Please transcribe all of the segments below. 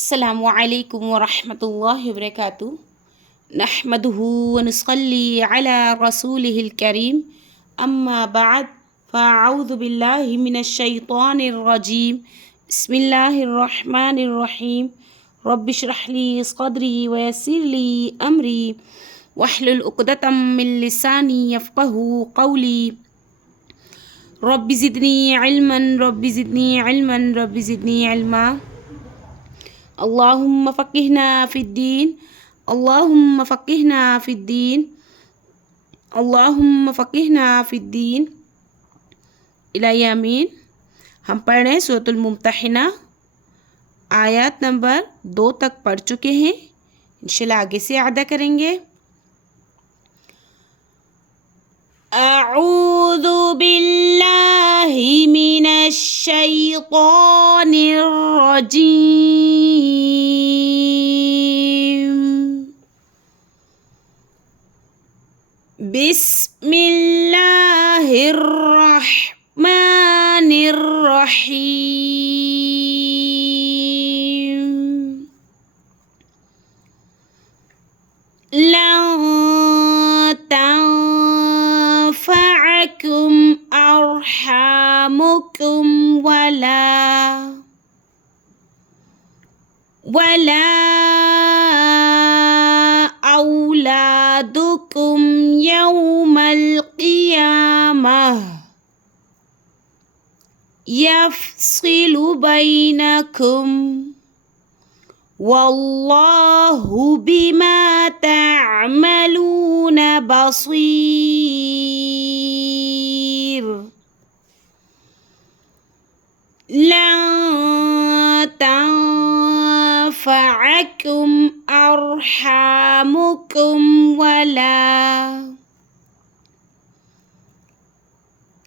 अस्सलामु अलैकुम व रहमतुल्लाहि व बरकातुहू नहमदुहू व नुसल्ली अला रसूलिहिल करीम अम्मा बाद फ़अऊज़ु बिल्लाहि मिनश शैतानिर रजीम बिस्मिल्लाहिर रहमानिर रहीम रब्बि इश्रह ली सदरी व यस्सिर ली अमरी वहलुल उक़दतम मिन लिसानी यफ़क़हू क़ौली रब्बि ज़िदनी इल्मन रब्बि ज़िदनी इल्मन रब्बि ज़िदनी इल्मा अल्लाहुम्मा फ़क़िहना फ़िद्दीन अल्लाहुम्मा फ़क़िहना फ़िद्दीन अल्लाहुम्मा फ़क़िहना फ़िद्दीन इला यामीन। हम पढ़ रहे हैं सूरतुल मुम्तहिना, आयत नंबर 2 तक पढ़ चुके हैं। इंशाल्लाह आगे से अदा करेंगे। अऊज़ु बिल्लाहि मिनश शैतानिर रजीम बिस्मिल्लाहिर रहमानिर रहीम लन तंफ़अकुम अरहामुकुम वला औलादुकुम यौमल क़ियामह यफ़सिलु बैनकुम वल्लाहु बिमा तअमलून बसीर। लन तंफ़अकुम अरहामुकुम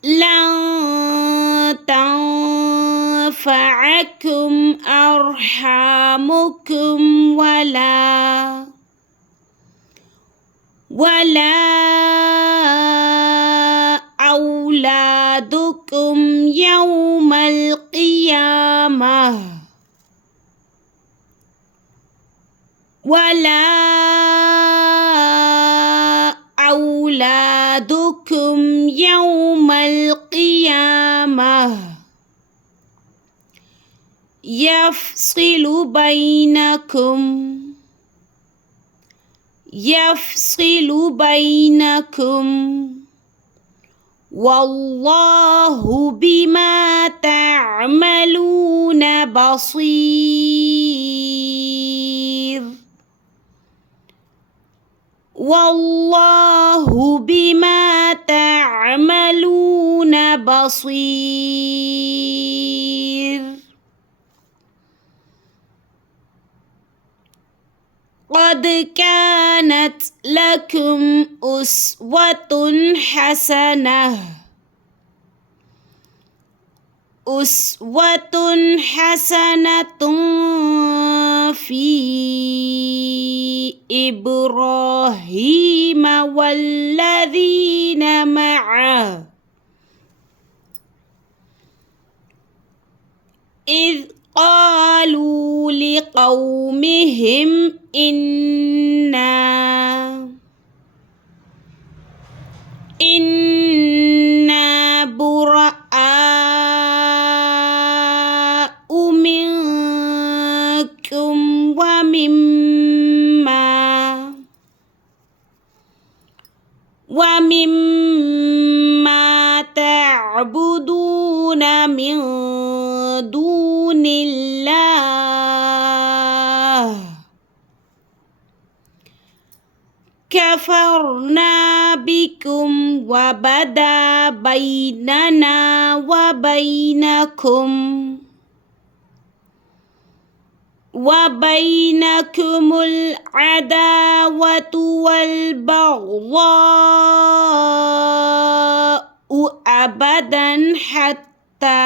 लन तंफ़अकुम अरहामुकुम वला औलादुकुम यौमल क़ियामह वला औलादुकुम यौमल क़ियामह यफ़सिलु बैनकुम वल्लाहु बिमा तअमलून बसीर। वल्लाहु बिमा तअमलून बसीर। क़द कानत लकुम उस्वतुन हसनतुन फ़ी इब्राहीम वल्लज़ीन मअह इज़ क़ालू लिक़ौमिहिम इन्ना बुराअउ मिनकुम वमिम्मा तअबुदून मिन दूनिल्लाह कफ़रना बिकुम वबदा बैनना वबैनकुमुल अदावतु वल बग़ज़ाउ अबदन हत्ता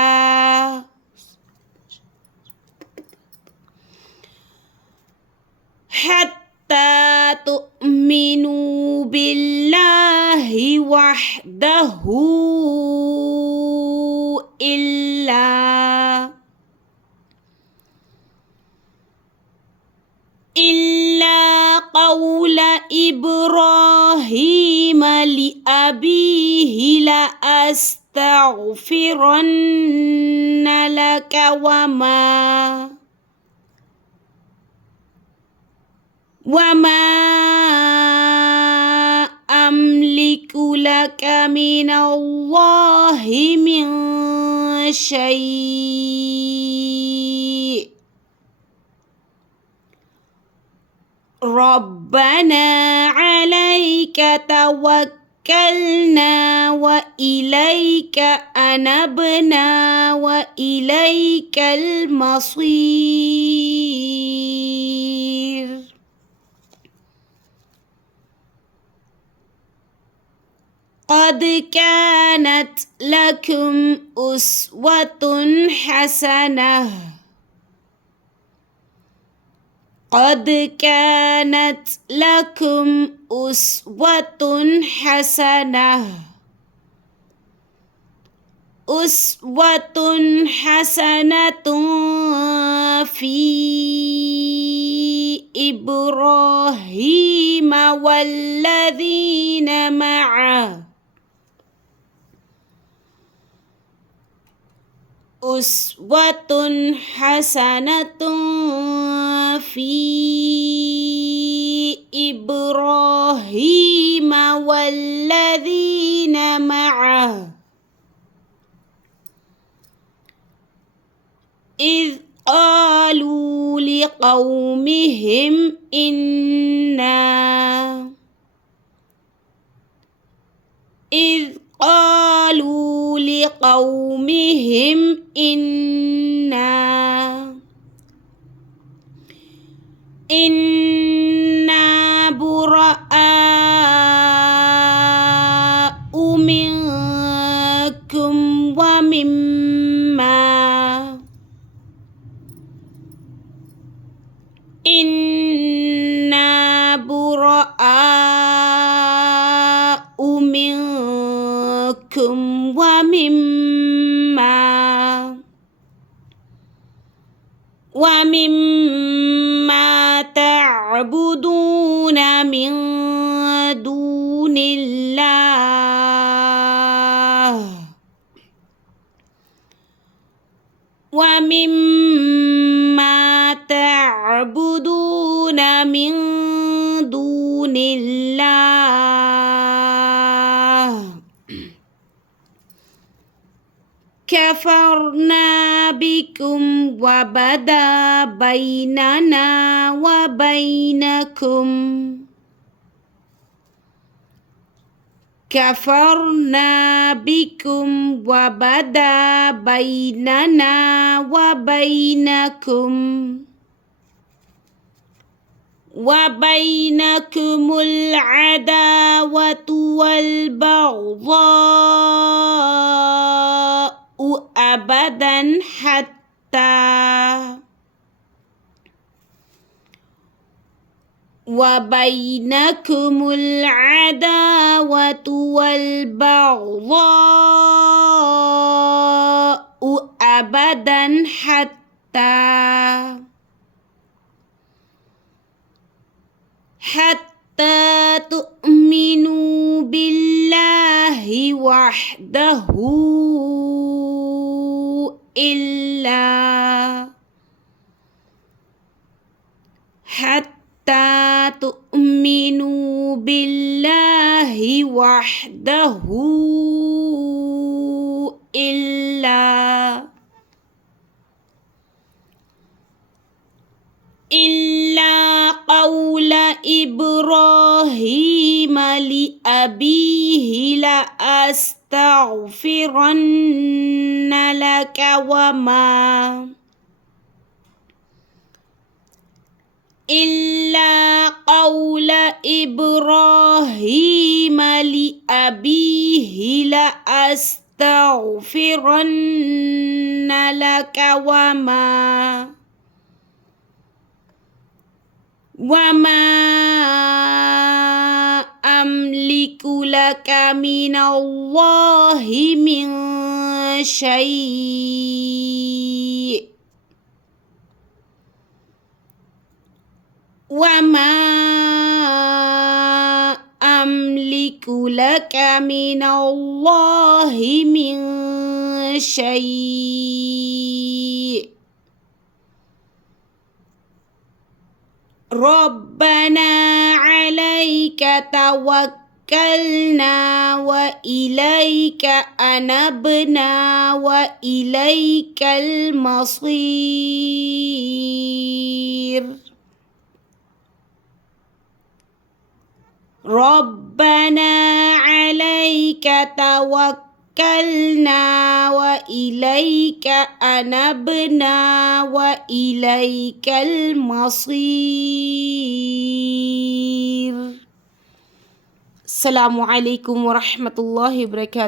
तु'मिनू बिल्लाहि वहदहू इल्ला إبراهيم لأبيه لأستغفرن لك وما أملك لك من الله من شيء ربنا عليك توكلنا وإليك أنبنا وإليك المصير. قد كانت لكم أسوة حسنة قد كانت لكم أسوة حسنة في إبراهيم والذين معه أسوة حسنة في إبراهيم والذين معه إذ قالوا لقومهم إنا براء منكم ومما تعبدون من دون الله كفرنا بكم وبدا بيننا وبينكم العداوة والبغضاء أبدا حتى تؤمنوا بالله وحده إلا قول إبراهيم لأبيه لأستغفرن لك وما أملك لك من الله من شيء وما لك من الله من شيء ربنا عليك توكلنا وإليك أنبنا وإليك المصير ربنا عليك توكلنا وإليك أنبنا وإليك المصير. السلام عليكم ورحمة الله وبركاته.